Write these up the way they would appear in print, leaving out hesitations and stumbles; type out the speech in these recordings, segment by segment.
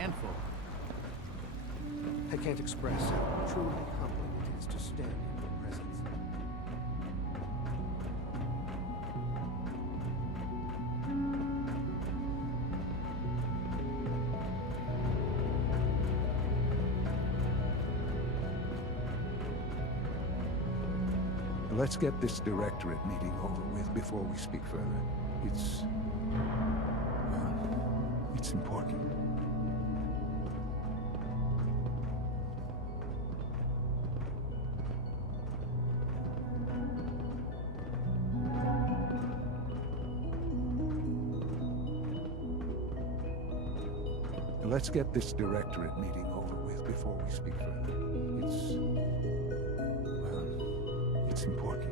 handful. I can't express how truly humbling it is to stand in your presence. Let's get this directorate meeting over with before we speak further. It's important. Let's get this directorate meeting over with before we speak further. It's important.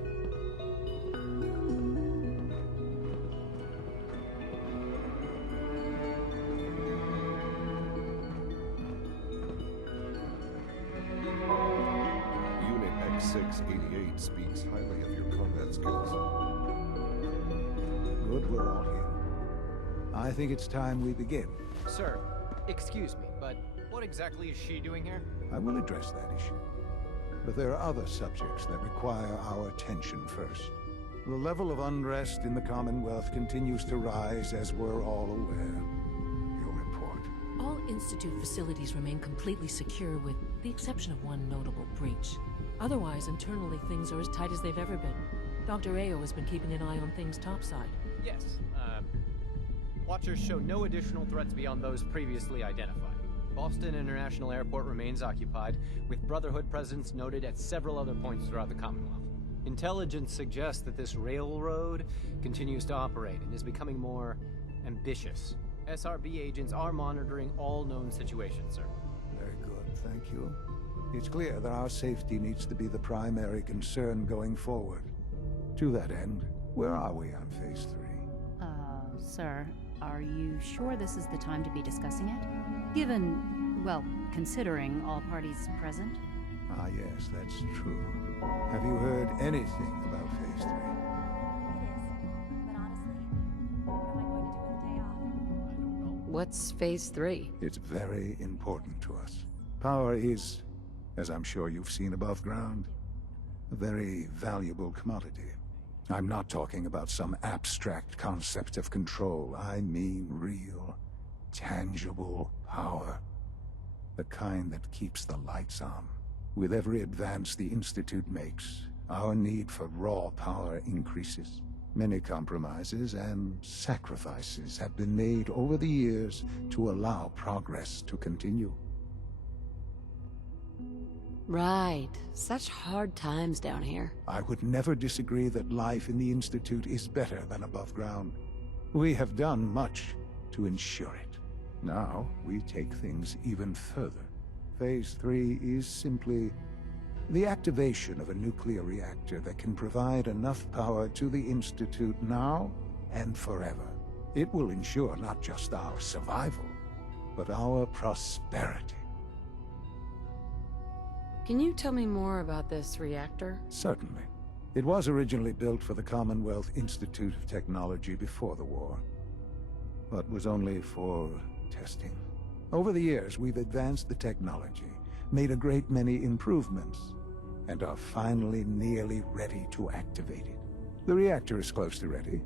Unit X688 speaks highly of your combat skills. Good, we're all here. I think it's time we begin. Sir, excuse me, but what exactly is she doing here? I will address that issue. But there are other subjects that require our attention first. The level of unrest in the Commonwealth continues to rise, as we're all aware. Your report. All Institute facilities remain completely secure with the exception of one notable breach. Otherwise, internally, things are as tight as they've ever been. Dr. Ayo has been keeping an eye on things topside. Yes, Watchers show no additional threats beyond those previously identified. Boston International Airport remains occupied, with Brotherhood presence noted at several other points throughout the Commonwealth. Intelligence suggests that this railroad continues to operate and is becoming more ambitious. SRB agents are monitoring all known situations, sir. Very good, thank you. It's clear that our safety needs to be the primary concern going forward. To that end, where are we on Phase 3? Sir, are you sure this is the time to be discussing it? Given, well, considering all parties present? Ah, yes, that's true. Have you heard anything about Phase 3? It is. But honestly, what am I going to do with the day off? I don't know. What's Phase 3? It's very important to us. Power is, as I'm sure you've seen above ground, a very valuable commodity. I'm not talking about some abstract concept of control. I mean real, tangible power. The kind that keeps the lights on. With every advance the Institute makes, our need for raw power increases. Many compromises and sacrifices have been made over the years to allow progress to continue. Right. Such hard times down here. I would never disagree that life in the Institute is better than above ground. We have done much to ensure it. Now, we take things even further. Phase 3 is simply the activation of a nuclear reactor that can provide enough power to the Institute now and forever. It will ensure not just our survival, but our prosperity. Can you tell me more about this reactor? Certainly. It was originally built for the Commonwealth Institute of Technology before the war, but was only for testing. Over the years, we've advanced the technology, made a great many improvements, and are finally nearly ready to activate it. The reactor is close to ready,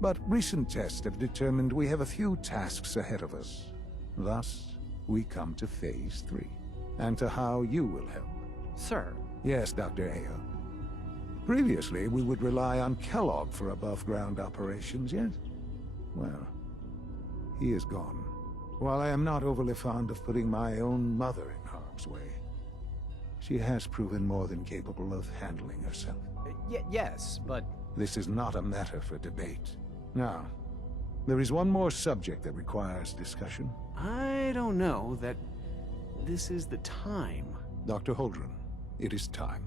but recent tests have determined we have a few tasks ahead of us. Thus, we come to Phase 3, and to how you will help. Sir, Yes, Dr. Ayo. Previously, we would rely on Kellogg for above-ground operations, yes? Well, he is gone. While I am not overly fond of putting my own mother in harm's way, she has proven more than capable of handling herself. yes, but... This is not a matter for debate. Now, there is one more subject that requires discussion. I don't know that this is the time. Dr. Holdren, it is time.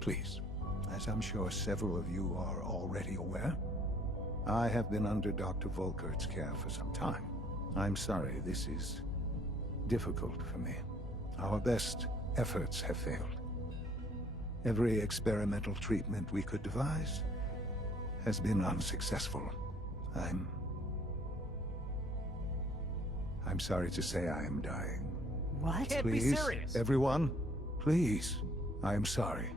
Please. As I'm sure several of you are already aware, I have been under Dr. Volkert's care for some time. I'm sorry, this is difficult for me. Our best efforts have failed. Every experimental treatment we could devise I'm sorry to say I am dying. What? Can't be Please, serious. everyone, please. I am sorry.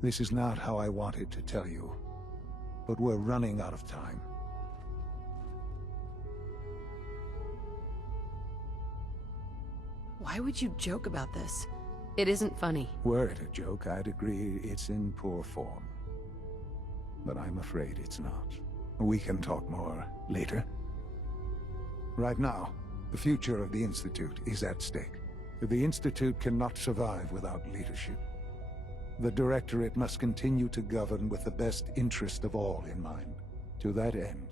This is not how I wanted to tell you, but we're running out of time. Why would you joke about this? It isn't funny. Were it a joke, I'd agree it's in poor form. But I'm afraid it's not. We can talk more later. Right now, the future of the Institute is at stake. The Institute cannot survive without leadership. The Directorate must continue to govern with the best interest of all in mind. To that end,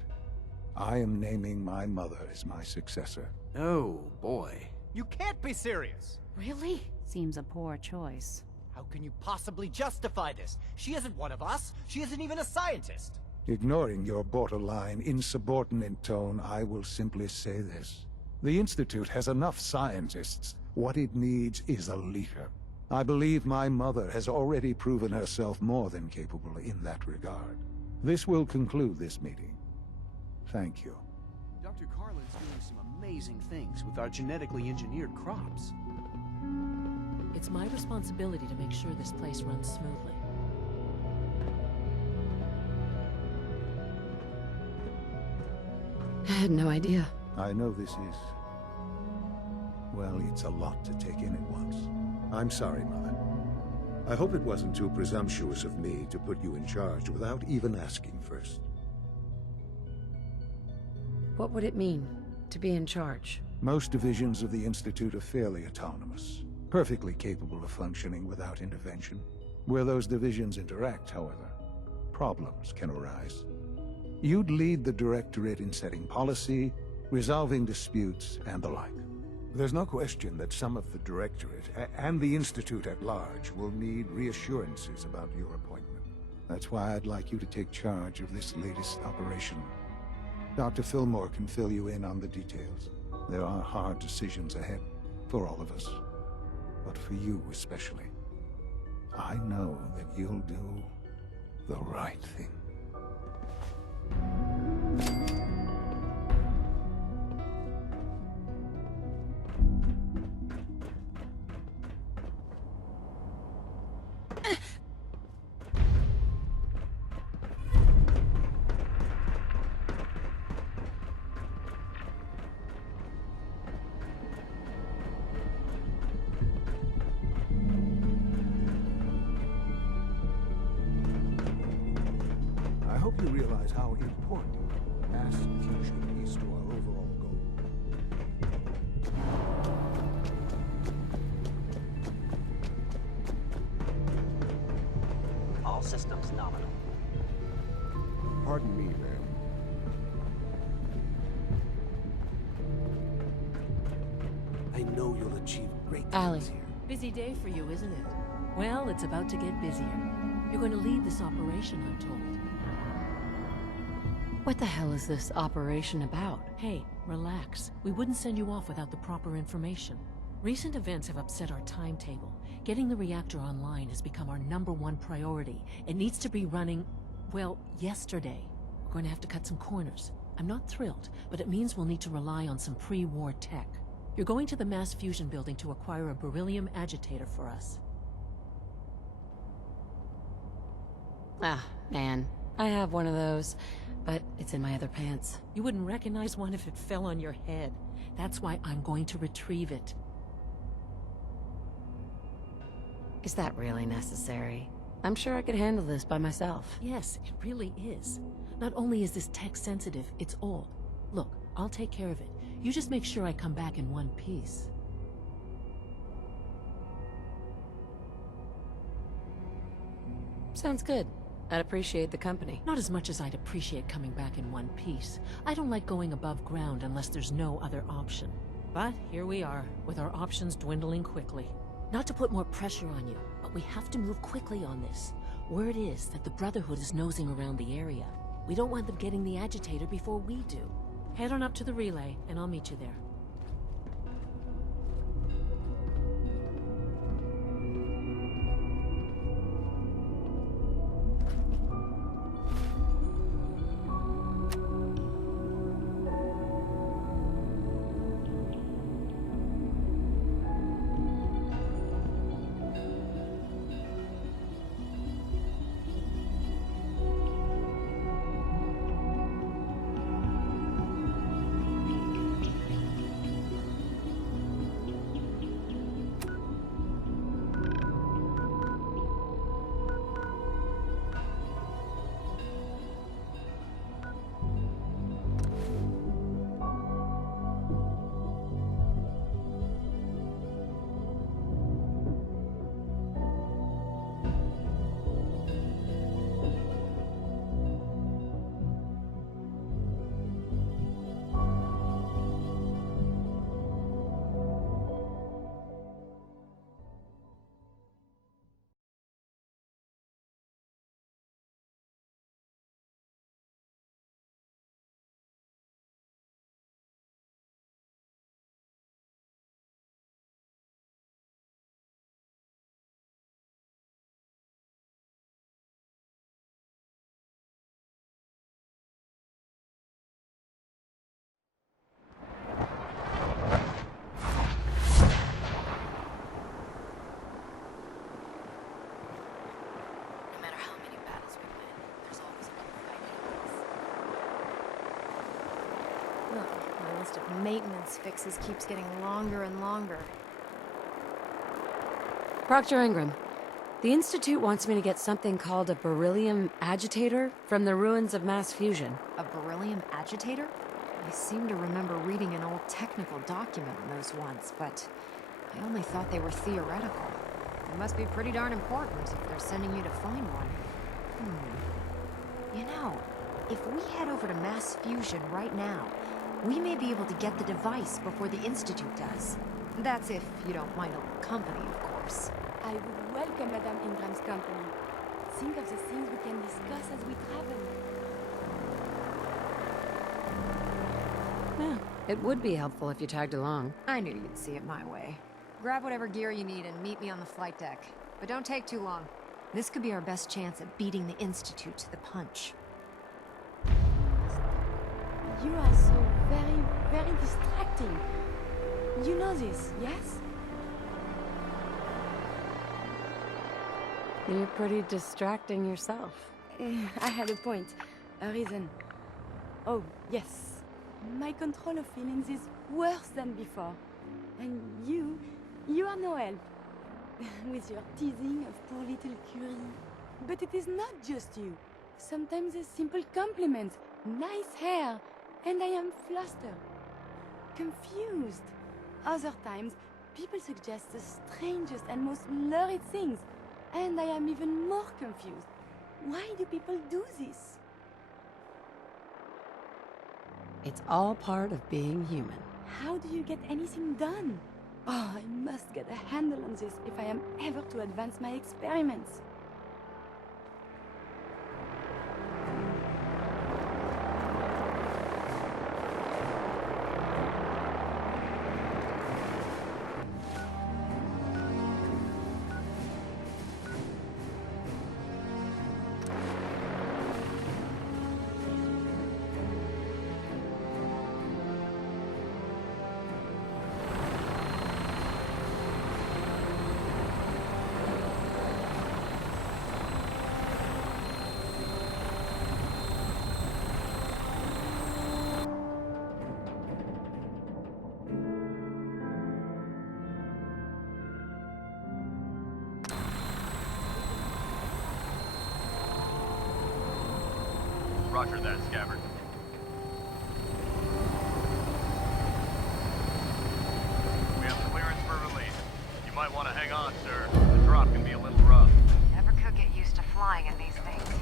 I am naming my mother as my successor. Oh, boy. You can't be serious! Really? Seems a poor choice. How can you possibly justify this? She isn't one of us. She isn't even a scientist. Ignoring your borderline, insubordinate tone, I will simply say this. The Institute has enough scientists. What it needs is a leader. I believe my mother has already proven herself more than capable in that regard. This will conclude this meeting. Thank you. Dr. Carlin's doing some amazing things with our genetically engineered crops. It's my responsibility to make sure this place runs smoothly. I had no idea. I know this is... well, it's a lot to take in at once. I'm sorry, Mother. I hope it wasn't too presumptuous of me to put you in charge without even asking first. What would it mean to be in charge? Most divisions of the Institute are fairly autonomous, perfectly capable of functioning without intervention. Where those divisions interact, however, problems can arise. You'd lead the Directorate in setting policy, resolving disputes, and the like. There's no question that some of the Directorate, and the Institute at large, will need reassurances about your appointment. That's why I'd like you to take charge of this latest operation. Dr. Fillmore can fill you in on the details. There are hard decisions ahead, for all of us. But for you especially. I know that you'll do the right thing. I hope you realize how important mass fusion is to our overall goal. All systems nominal. Pardon me, ma'am. I know you'll achieve great Allie. things here. Busy day for you, isn't it? Well, it's about to get busier. You're going to lead this operation, I'm told. What the hell is this operation about? Hey, relax. We wouldn't send you off without the proper information. Recent events have upset our timetable. Getting the reactor online has become our #1 priority. It needs to be running, well, yesterday. We're going to have to cut some corners. I'm not thrilled, but it means we'll need to rely on some pre-war tech. You're going to the mass fusion building to acquire a beryllium agitator for us. Ah, man. I have one of those, but it's in my other pants. You wouldn't recognize one if it fell on your head. That's why I'm going to retrieve it. Is that really necessary? I'm sure I could handle this by myself. Yes, it really is. Not only is this tech sensitive, it's old. Look, I'll take care of it. You just make sure I come back in one piece. Sounds good. I'd appreciate the company. Not as much as I'd appreciate coming back in one piece. I don't like going above ground unless there's no other option. But here we are, with our options dwindling quickly. Not to put more pressure on you, but we have to move quickly on this. Word is that the Brotherhood is nosing around the area. We don't want them getting the agitator before we do. Head on up to the relay, and I'll meet you there. maintenance fixes keeps getting longer and longer. Proctor Ingram, the Institute wants me to get something called a beryllium agitator from the ruins of mass fusion. A beryllium agitator? I seem to remember reading an old technical document on those once, but I only thought they were theoretical. They must be pretty darn important if they're sending you to find one. You know, if we head over to mass fusion right now, we may be able to get the device before the Institute does. That's if you don't mind a little company, of course. I would welcome Madame Ingram's company. Think of the things we can discuss as we travel. Yeah, it would be helpful if you tagged along. I knew you'd see it my way. Grab whatever gear you need and meet me on the flight deck. But don't take too long. This could be our best chance at beating the Institute to the punch. You are so very, very distracting. You know this, yes? You're pretty distracting yourself. I had a point, a reason. Oh, yes. My control of feelings is worse than before. And you are no help. With your teasing of poor little Curie. But it is not just you. Sometimes a simple compliment, nice hair, and I am flustered. Confused. Other times, people suggest the strangest and most lurid things, and I am even more confused. Why do people do this? It's all part of being human. How do you get anything done? Oh, I must get a handle on this if I am ever to advance my experiments. Roger that, Scabbard. We have clearance for release. You might want to hang on, sir. The drop can be a little rough. Never could get used to flying in these things.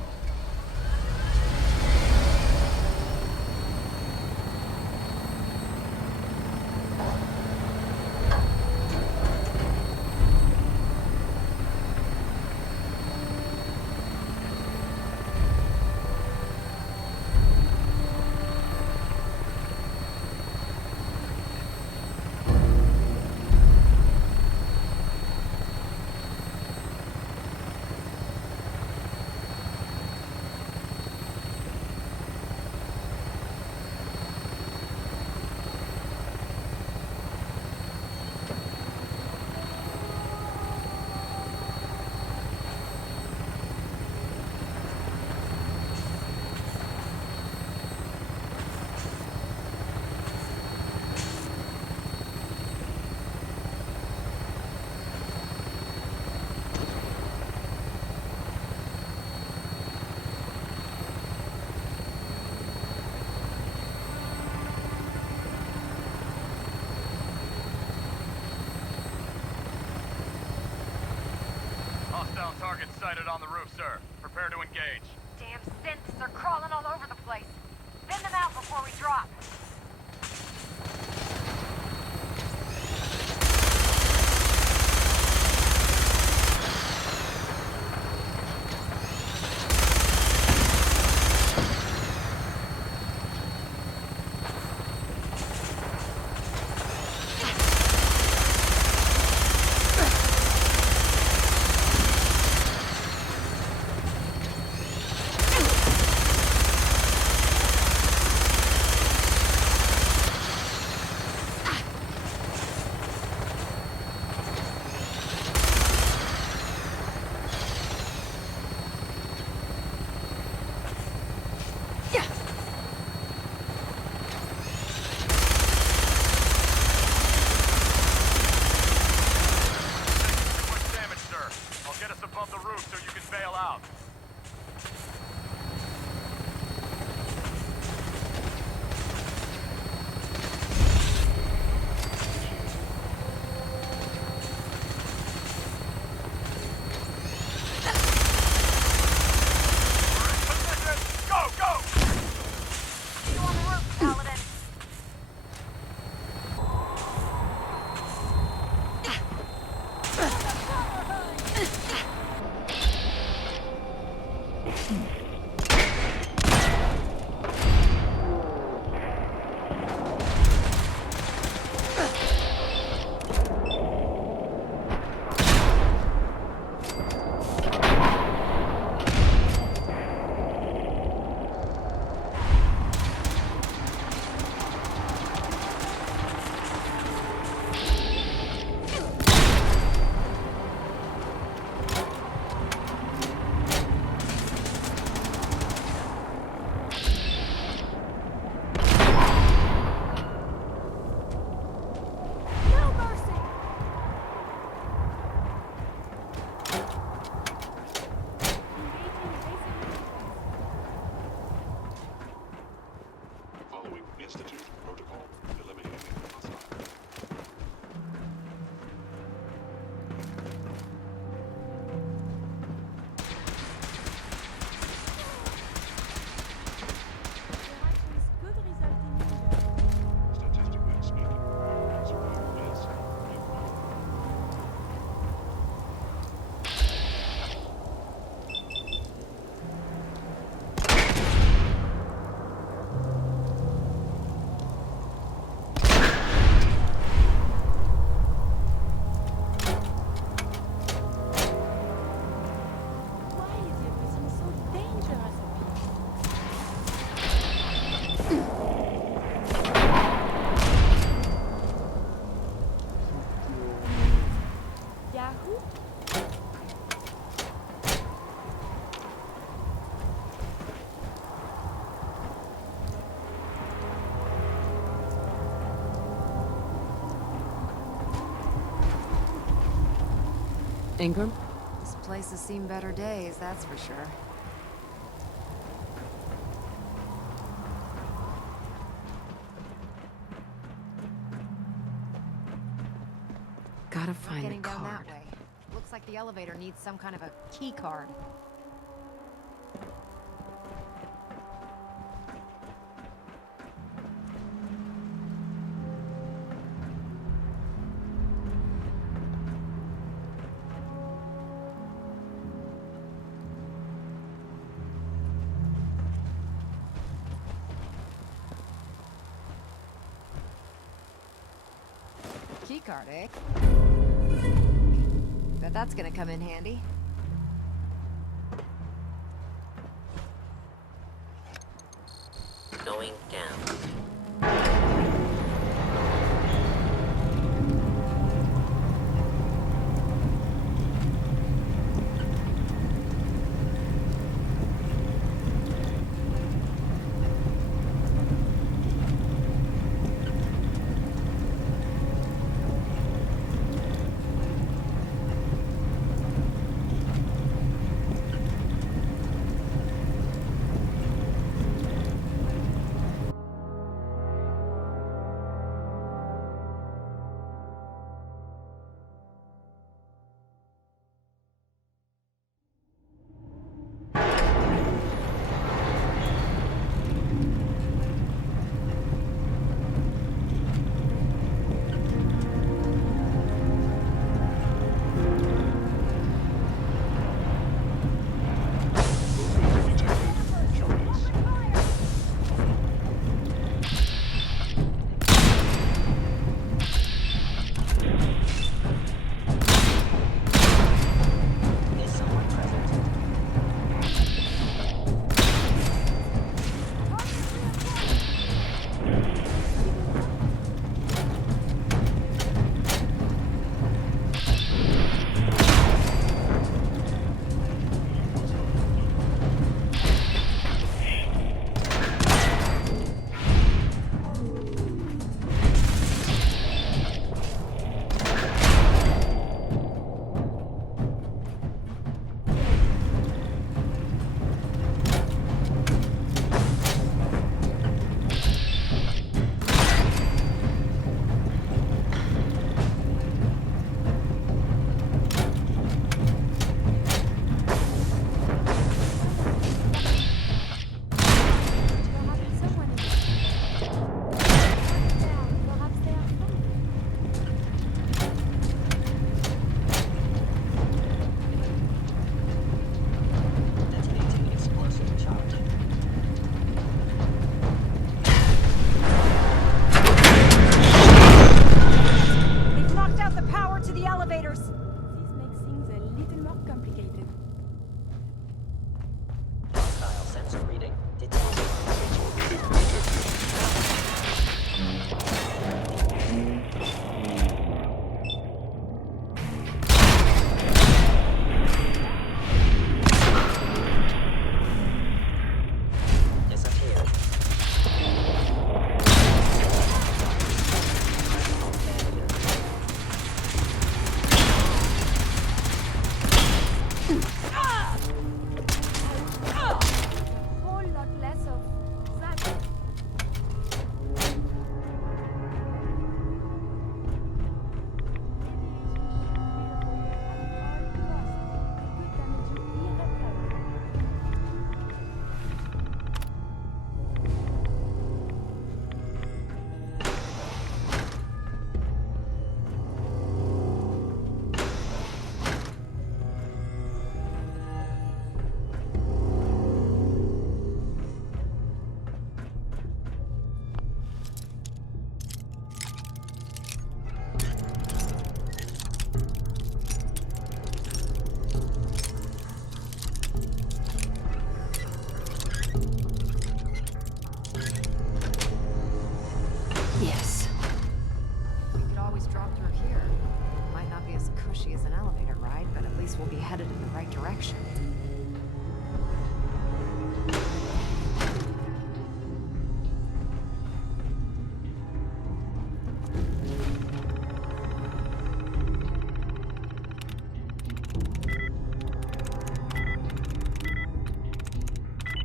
Hostile target sighted on the roof, sir. Prepare to engage. Damn synths are crawling all over the place. Thin them out before we drop. Ingram? This place has seen better days, that's for sure. Gotta Not find the getting down card. that way. Looks like the elevator needs some kind of a key card. Key card, eh? Bet that's gonna come in handy. Going down. We'll be headed in the right direction.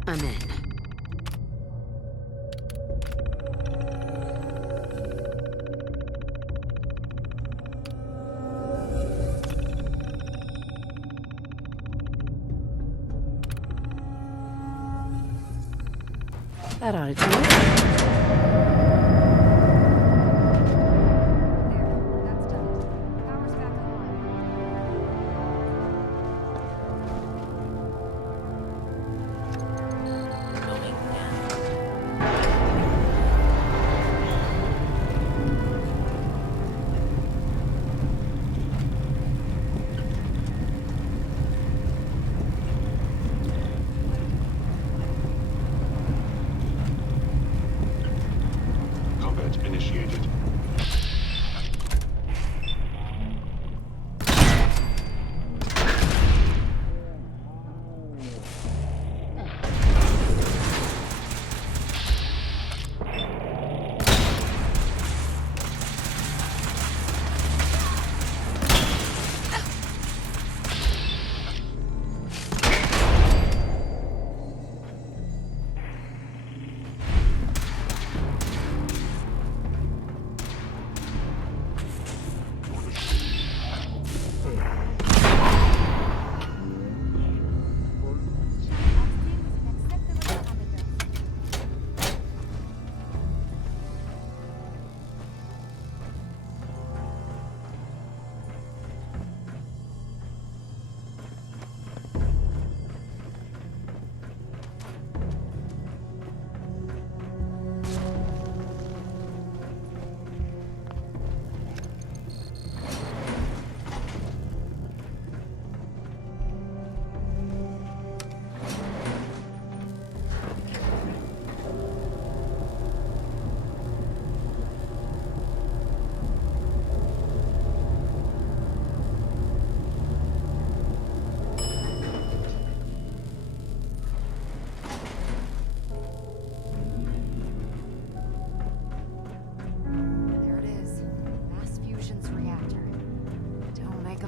I'm in. That ought to do it. Initiated.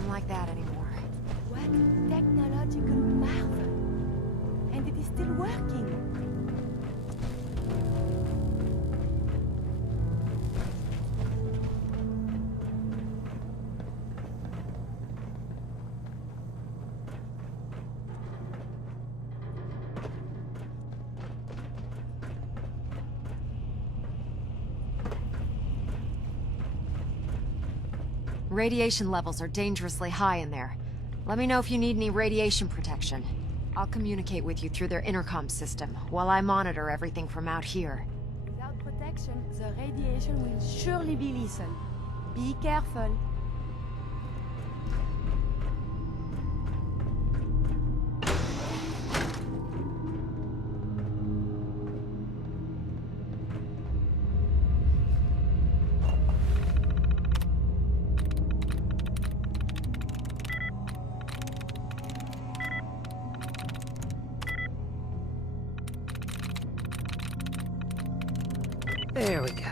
Like that anymore. What technological marvel! And it is still working. Radiation levels are dangerously high in there. Let me know if you need any radiation protection. I'll communicate with you through their intercom system, while I monitor everything from out here. Without protection, the radiation will surely be lethal. Be careful. There we go.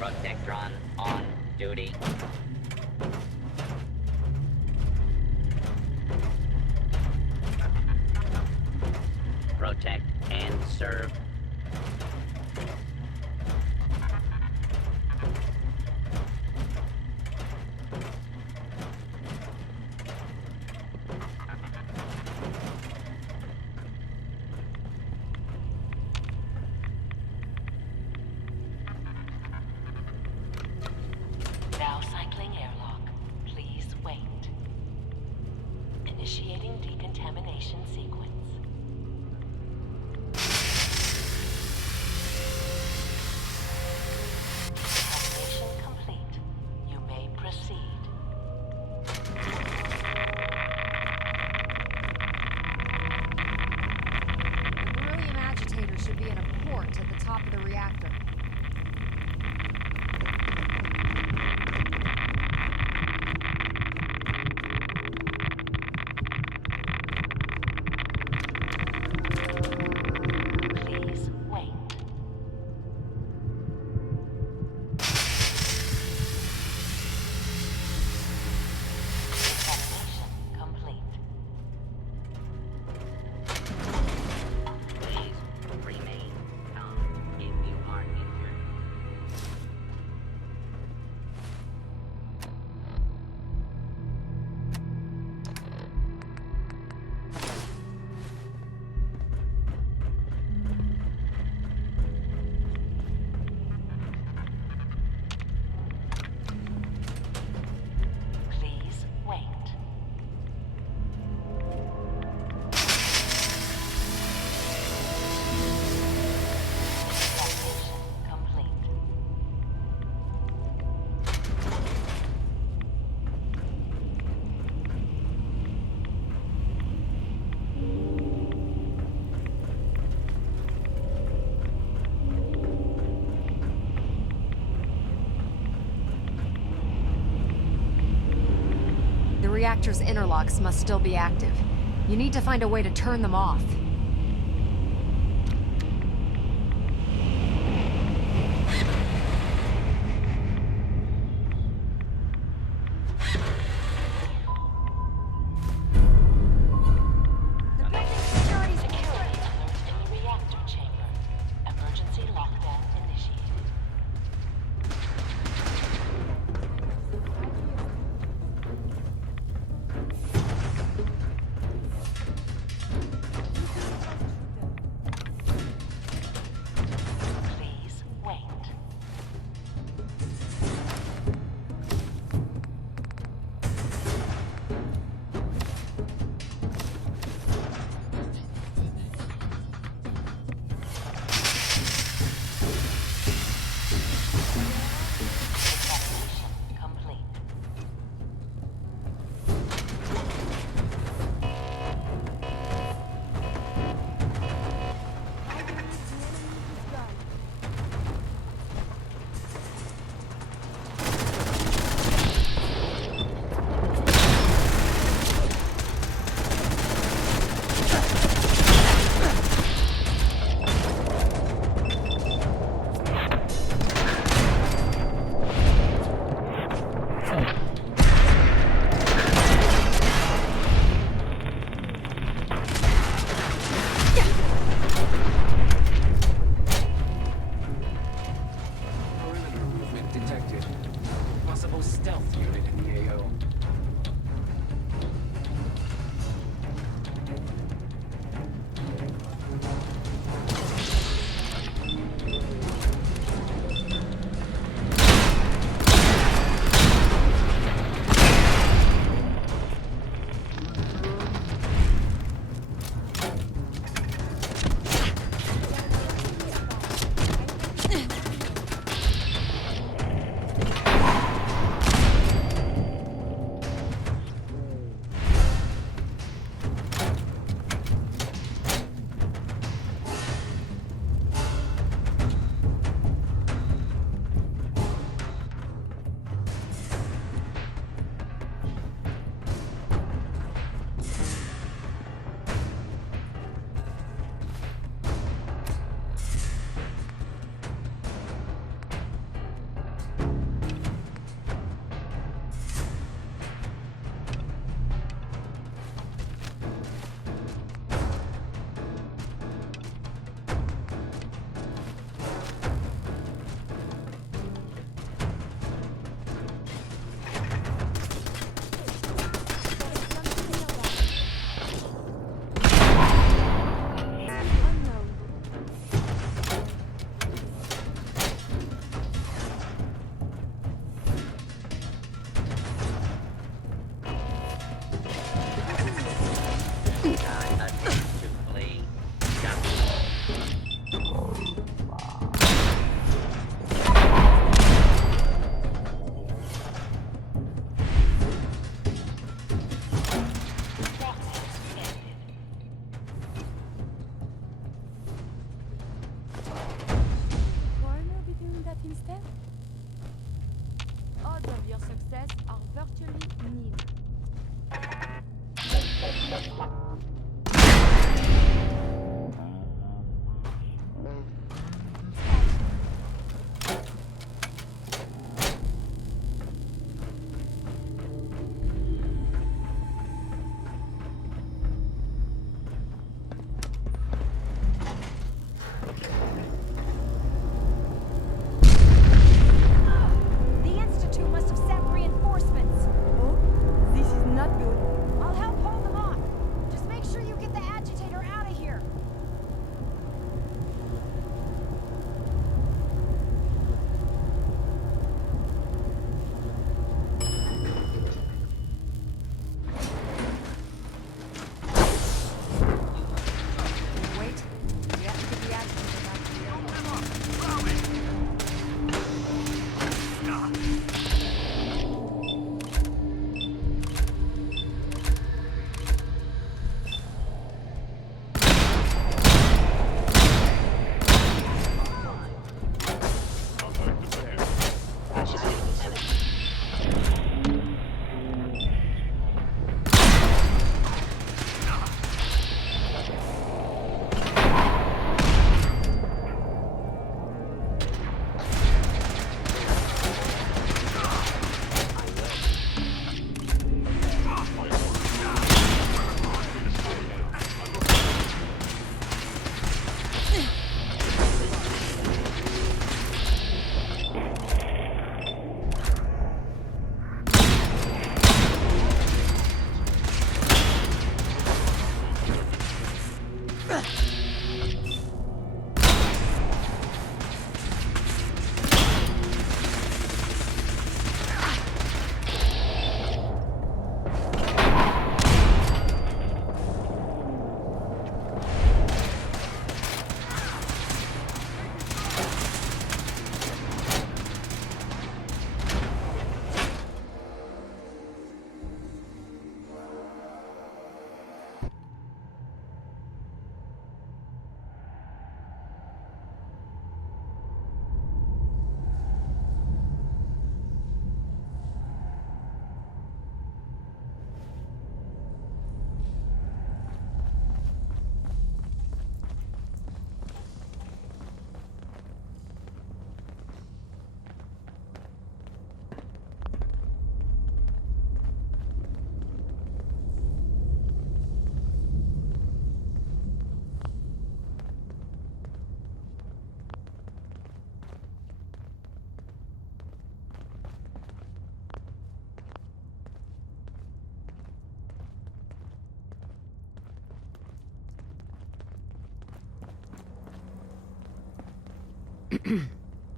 Protectron on duty. Protect and serve. Now cycling airlock. Please wait. Initiating decontamination. decontamination sequence. Decontamination complete. You may proceed. The beryllium agitator should be in a port at the top of the reactor. Please wait. Decontamination complete. Please remain calm if you are injured. Please wait. Decontamination complete. The reactor's interlocks must still be active. You need to find a way to turn them off. Security alert in the reactor chamber. Emergency lockdown initiated. Please wait. Decontamination complete. Perimeter movement detected. Possible stealth unit in the AO. your success are virtually nil. The Institute must have sent reinforcements. Oh, this is not good. I'll help hold them off. Just make sure you get the agitator out of here. Wait. We have to get the agitator out of here.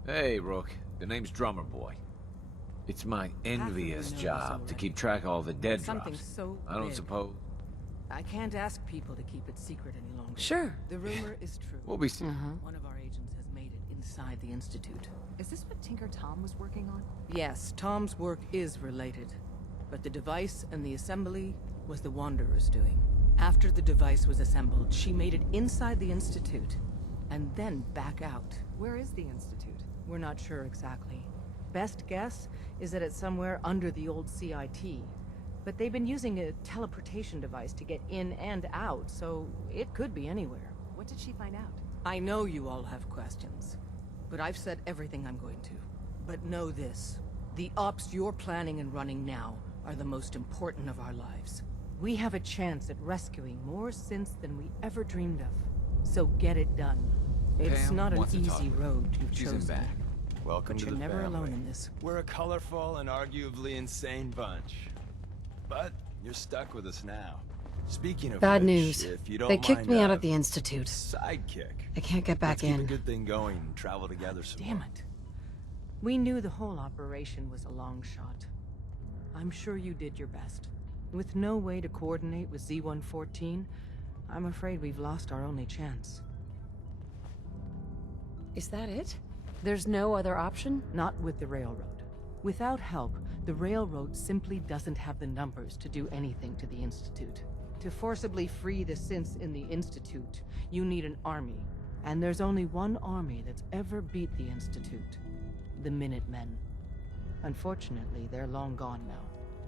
Hey, Rook. The name's Drummer Boy. It's my envious job to keep track of all the dead Something drops. so I don't big. suppose... I can't ask people to keep it secret any longer. Sure. The rumor is true. We'll be... One of our agents has made it inside the Institute. Is this what Tinker Tom was working on? Yes, Tom's work is related. But the device and the assembly was the Wanderer's doing. After the device was assembled, she made it inside the Institute, and then back out. Where is the Institute? We're not sure exactly. Best guess is that it's somewhere under the old CIT. But they've been using a teleportation device to get in and out, so it could be anywhere. What did she find out? I know you all have questions, but I've said everything I'm going to. But know this. The ops you're planning and running now are the most important of our lives. We have a chance at rescuing more synths than we ever dreamed of. So get it done. It's Pam not an wants to talk easy with you. road you've She's chosen. in back. Welcome But to you're the never family. alone in this. We're a colorful and arguably insane bunch. But you're stuck with us now. Speaking of Bad which, news. if you don't They kicked mind, me out a of the Institute. Sidekick. I can't get back Let's keep a in. good thing going and travel together some Damn more. it. We knew the whole operation was a long shot. I'm sure you did your best. With no way to coordinate with Z-114, I'm afraid we've lost our only chance. Is that it? There's no other option? Not with the railroad. Without help, the railroad simply doesn't have the numbers to do anything to the Institute. To forcibly free the synths in the Institute, you need an army. And there's only one army that's ever beat the Institute. The Minutemen. Unfortunately, they're long gone now.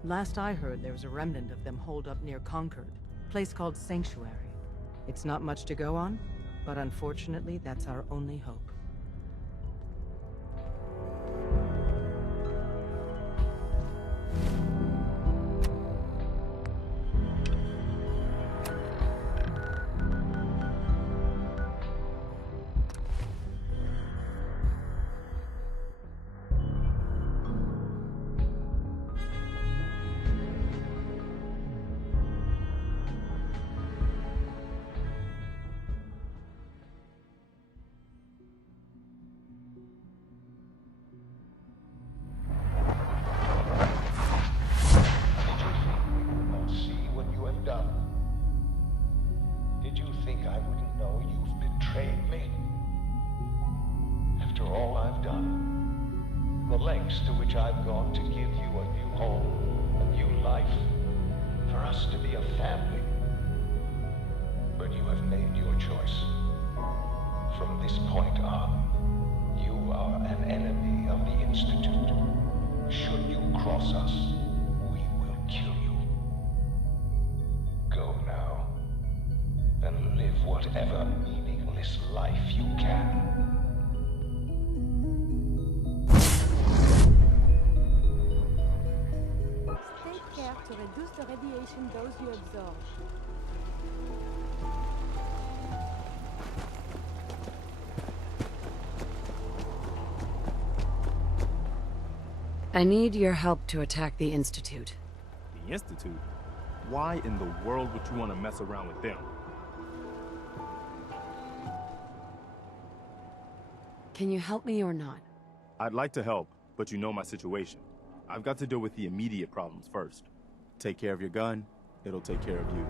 Last I heard, there was a remnant of them holed up near Concord, a place called Sanctuary. It's not much to go on, but unfortunately, that's our only hope. To which I've gone to give you a new home, a new life, for us to be a family. But you have made your choice. From this point on, you are an enemy of the Institute. Should you cross us, we will kill you. Go now, and live whatever meaningless life you can. Take care to reduce the radiation dose you absorb. I need your help to attack the Institute. The Institute? Why in the world would you want to mess around with them? Can you help me or not? I'd like to help, but you know my situation. I've got to deal with the immediate problems first. Take care of your gun, it'll take care of you.